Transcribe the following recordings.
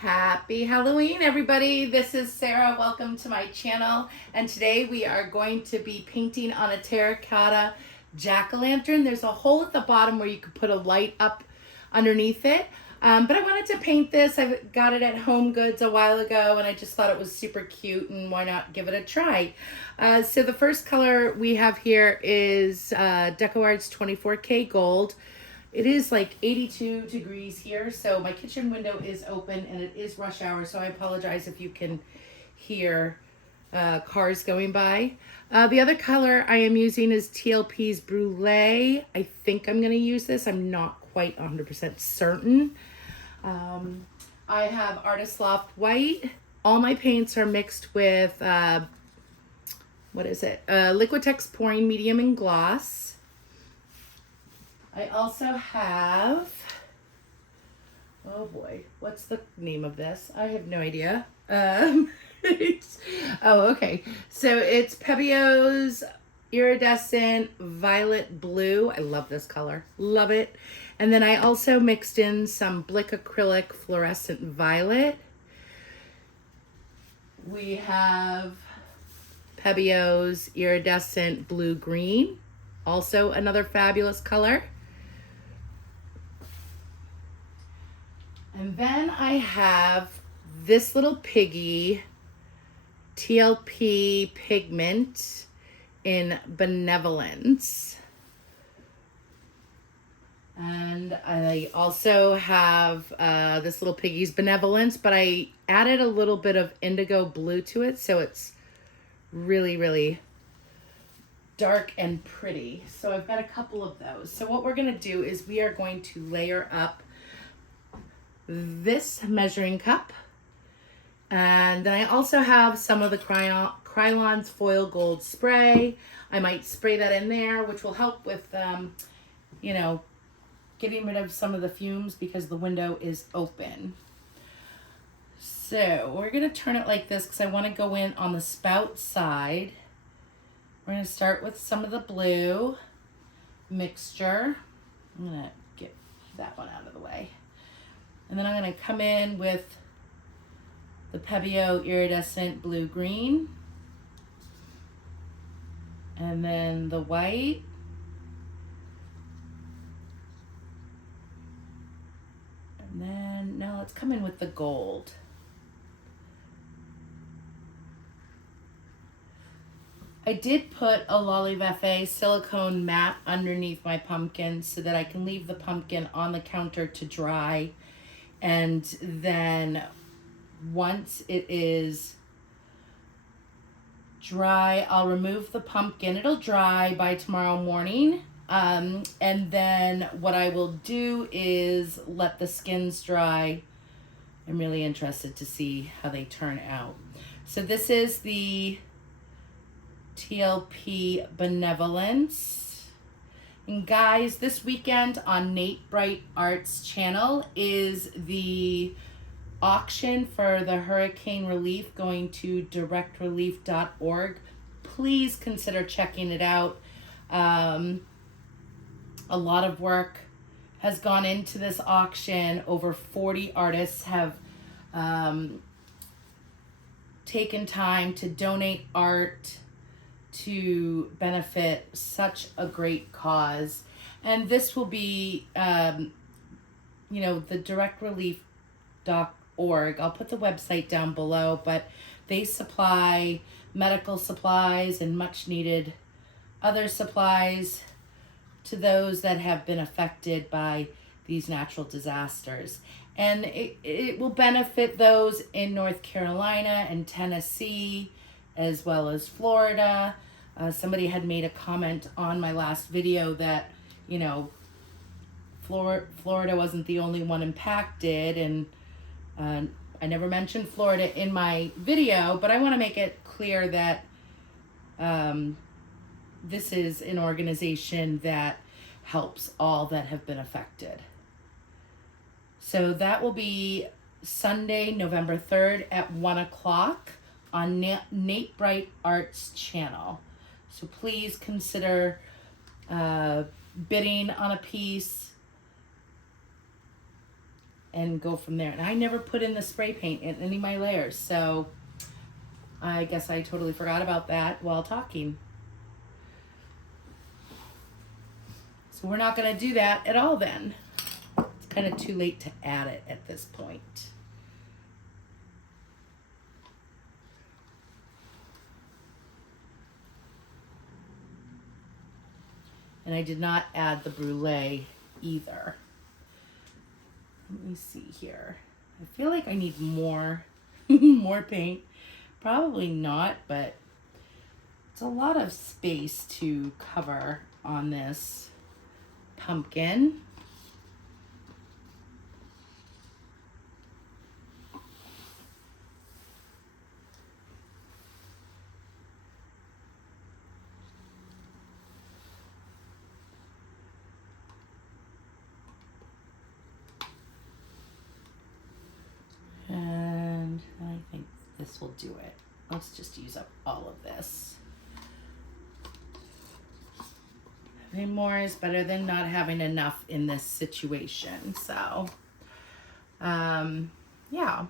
Happy Halloween, everybody. This is Sarah. Welcome to my channel. And today we are going to be painting on a terracotta jack-o'-lantern. There's a hole at the bottom where you could put a light up underneath it. But I wanted to paint this. I got it at Home Goods a while ago and I just thought it was super cute and why not give it a try. So the first color we have here is decoart's 24K Gold. It is like 82 degrees here, so my kitchen window is open and it is rush hour, so I apologize if you can hear cars going by. The other color I am using is TLP's Brulee. I think I'm going to use this. I'm not quite 100% certain. I have Artist Loft White. All my paints are mixed with, Liquitex Pouring Medium and Gloss. I also have, oh boy, what's the name of this? I have no idea. Oh, okay. So it's Pebio's Iridescent Violet Blue. I love this color. Love it. And then I also mixed in some Blick Acrylic Fluorescent Violet. We have Pebio's Iridescent Blue Green. Also another fabulous color. And then I have this little piggy, TLP Pigment in Benevolence. And I also have this little piggy's Benevolence, but I added a little bit of indigo blue to it, so it's really, really dark and pretty. So I've got a couple of those. So what we're going to do is we are going to layer up this measuring cup, and then I also have some of the Krylon's Foil Gold spray. I might spray that in there, which will help with getting rid of some of the fumes because the window is open. So we're going to turn it like this because I want to go in on the spout side. We're going to start with some of the blue mixture. I'm going to get that one out of the way. And then I'm going to come in with the Pebio Iridescent Blue Green. And then the white. And then now let's come in with the gold. I did put a Lolivefe silicone mat underneath my pumpkin so that I can leave the pumpkin on the counter to dry. And then once it is dry, I'll remove the pumpkin. It'll dry by tomorrow morning. And then what I will do is let the skins dry. I'm really interested to see how they turn out. So this is the TLP Benevolence. And guys, this weekend on Nate Bright Art's channel is the auction for the hurricane relief going to directrelief.org. Please consider checking it out. A lot of work has gone into this auction. Over 40 artists have taken time to donate art to benefit such a great cause. And this will be, the directrelief.org. I'll put the website down below, but they supply medical supplies and much needed other supplies to those that have been affected by these natural disasters. And it will benefit those in North Carolina and Tennessee, as well as Florida. Somebody had made a comment on my last video that, Florida wasn't the only one impacted, and I never mentioned Florida in my video, but I want to make it clear that this is an organization that helps all that have been affected. So that will be Sunday, November 3rd at 1 o'clock on Nate Bright Art's channel. So please consider bidding on a piece. and go from there. And I never put in the spray paint in any of my layers, so I guess I totally forgot about that while talking. So we're not going to do that at all then. It's kind of too late to add it at this point. And I did not add the brulee either. Let me see here. I feel like I need more, more paint. Probably not, but it's a lot of space to cover on this pumpkin. And I think this will do it. Let's just use up all of this. Having more is better than not having enough in this situation. So, yeah.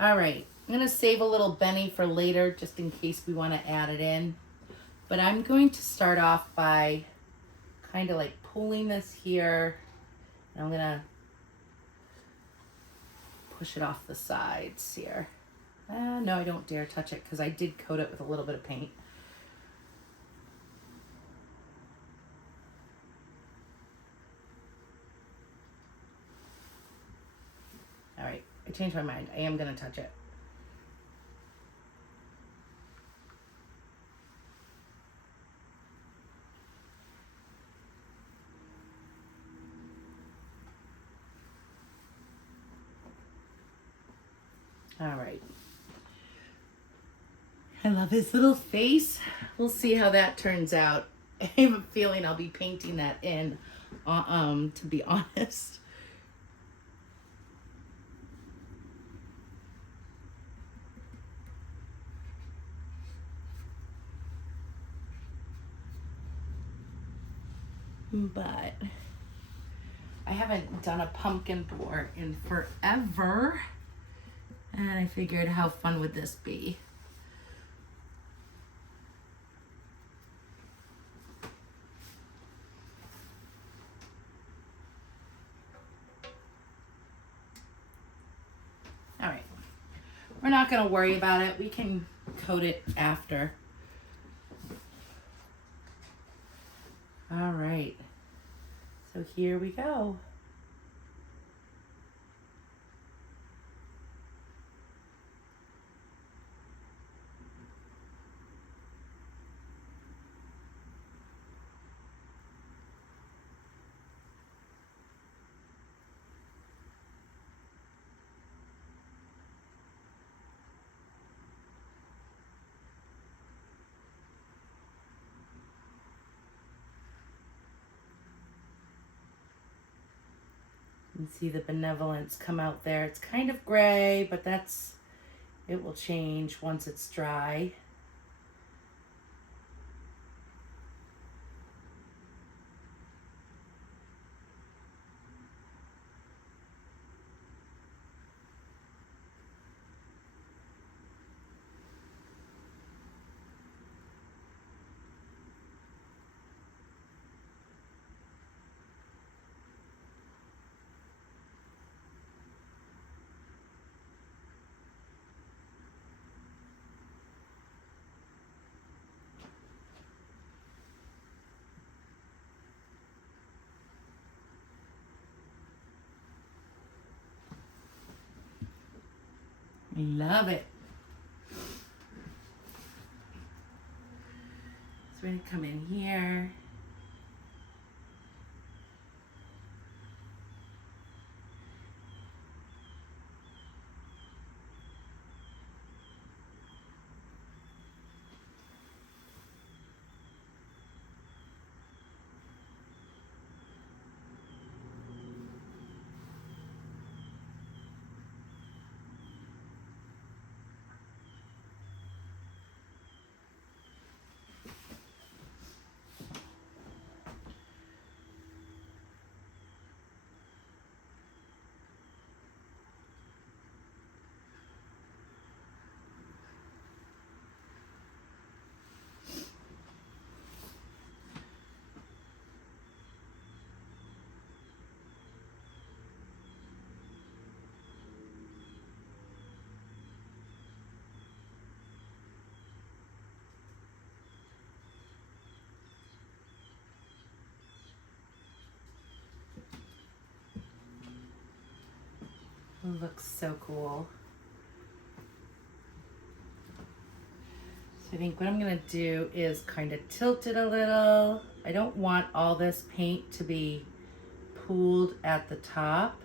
All right. I'm going to save a little Benny for later just in case we want to add it in. But I'm going to start off by kind of like pulling this here. And I'm going to push it off the sides here. No, I don't dare touch it because I did coat it with a little bit of paint. All right, I changed my mind. I am going to touch it. All right. I love his little face. We'll see how that turns out. I have a feeling I'll be painting that in, to be honest. But I haven't done a pumpkin pour in forever. And I figured, how fun would this be? All right. We're not going to worry about it. We can coat it after. All right. So here we go. You can see the benevolence come out there. It's kind of gray, but it will change once it's dry. I love it. So we're going to come in here. Looks so cool. So I think what I'm gonna do is kind of tilt it a little. I don't want all this paint to be pooled at the top.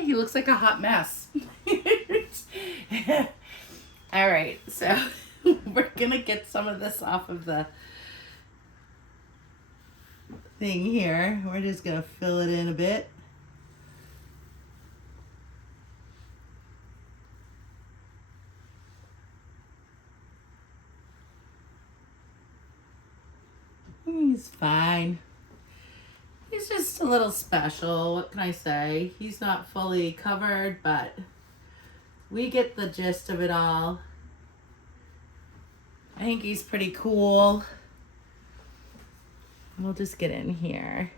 He looks like a hot mess. All right, so we're gonna get some of this off of the thing here. We're just gonna fill it in a bit. He's fine. He's just a little special. What can I say? He's not fully covered, but we get the gist of it all. I think he's pretty cool. We'll just get in here.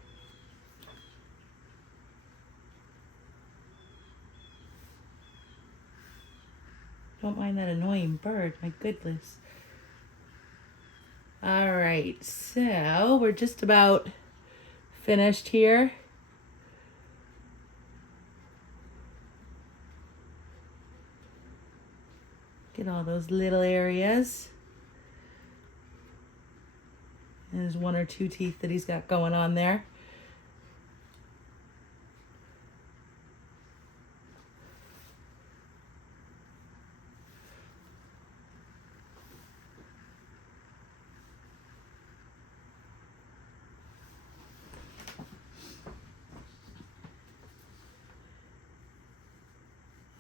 Don't mind that annoying bird, my goodness. All right, so we're just about finished here. Get all those little areas. There's one or two teeth that he's got going on there.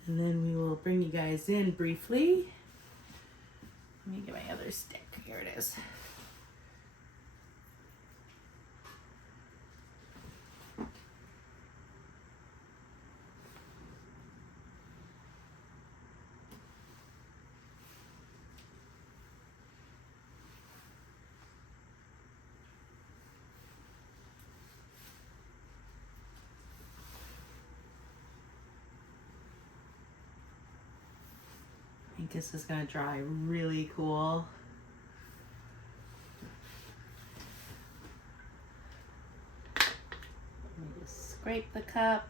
And then we will bring you guys in briefly. Let me get my other stick. Here it is. I think this is going to dry really cool. Let me just scrape the cup.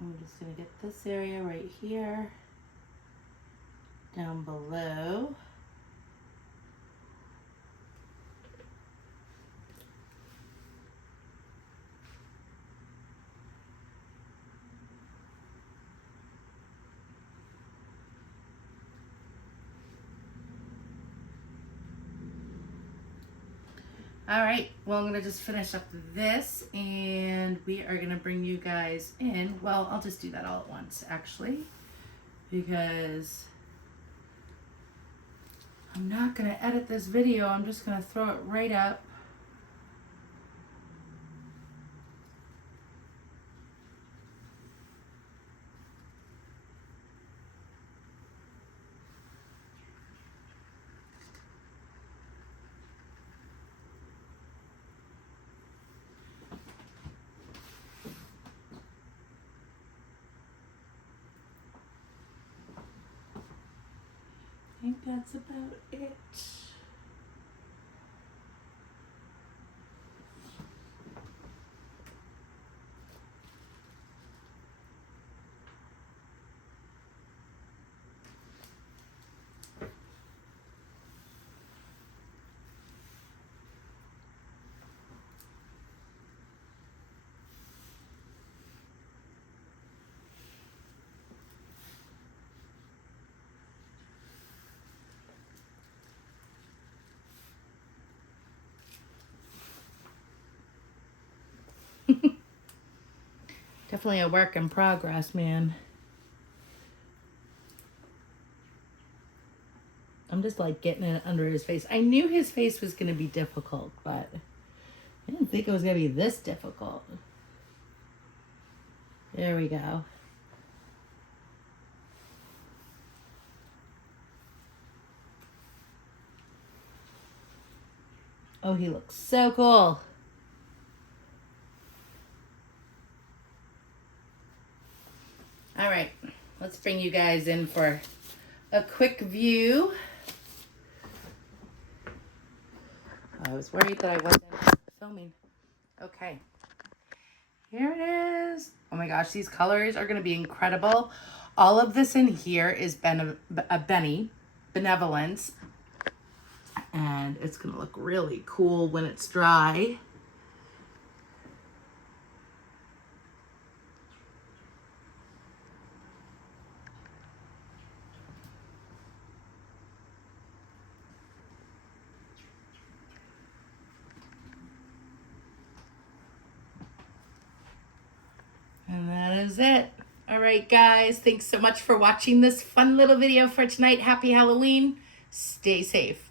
I'm just going to get this area right here, down below. All right, well, I'm gonna just finish up this and we are gonna bring you guys in. Well, I'll just do that all at once, actually, because I'm not gonna edit this video. I'm just gonna throw it right up. I think that's about it. Definitely a work in progress, man. I'm just like getting it under his face. I knew his face was going to be difficult, but I didn't think it was going to be this difficult. There we go. Oh, he looks so cool. All right, let's bring you guys in for a quick view. I was worried that I wasn't filming. Okay, here it is. Oh my gosh, these colors are gonna be incredible. All of this in here is Benevolence, and it's gonna look really cool when it's dry. And that is it. All right, guys, thanks so much for watching this fun little video for tonight. Happy Halloween. Stay safe.